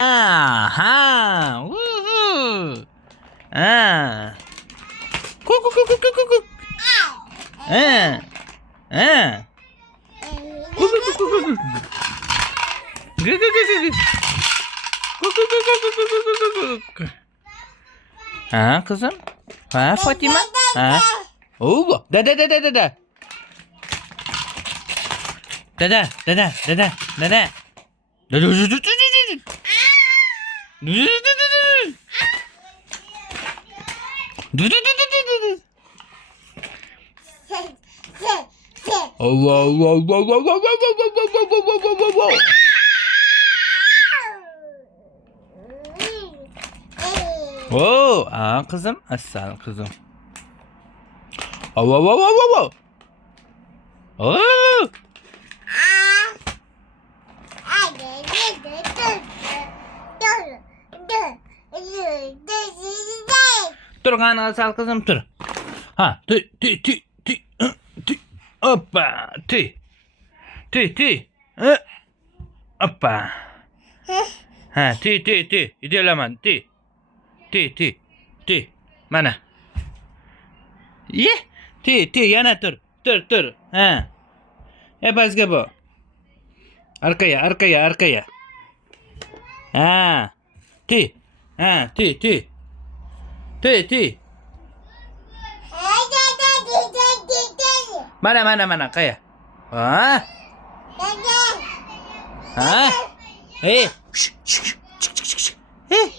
Ha. Woohoo. Ha. Kuk kuk kuk kuk kuk kuk. Ha. Ha. Kuk kuk kuk kuk kuk. Kuk kuk kuk kuk. Kuk kuk kuk kuk kuk kuk kuk kuk. Ha kızım? Ha Fatima? Ha? Oo, dede dede dede. Dede dede dede dede. Dede. Allah Allah Allah Allah Allah Allah Allah Allah. Oo, kızım, aslan kızım. Allah Allah Allah Allah. Oo. Dur kanal sal kızım dur. Ha tü. Hoppa tü. Hoppa. Ha tü. İdeleman tü. Mana? Ye. Tü yana dur. Dur. Ha. Başka bu. Arkaya. Ha. Tü. Ha tü. Mana kaya. Ha? Ha? Hey. Çık. Hey.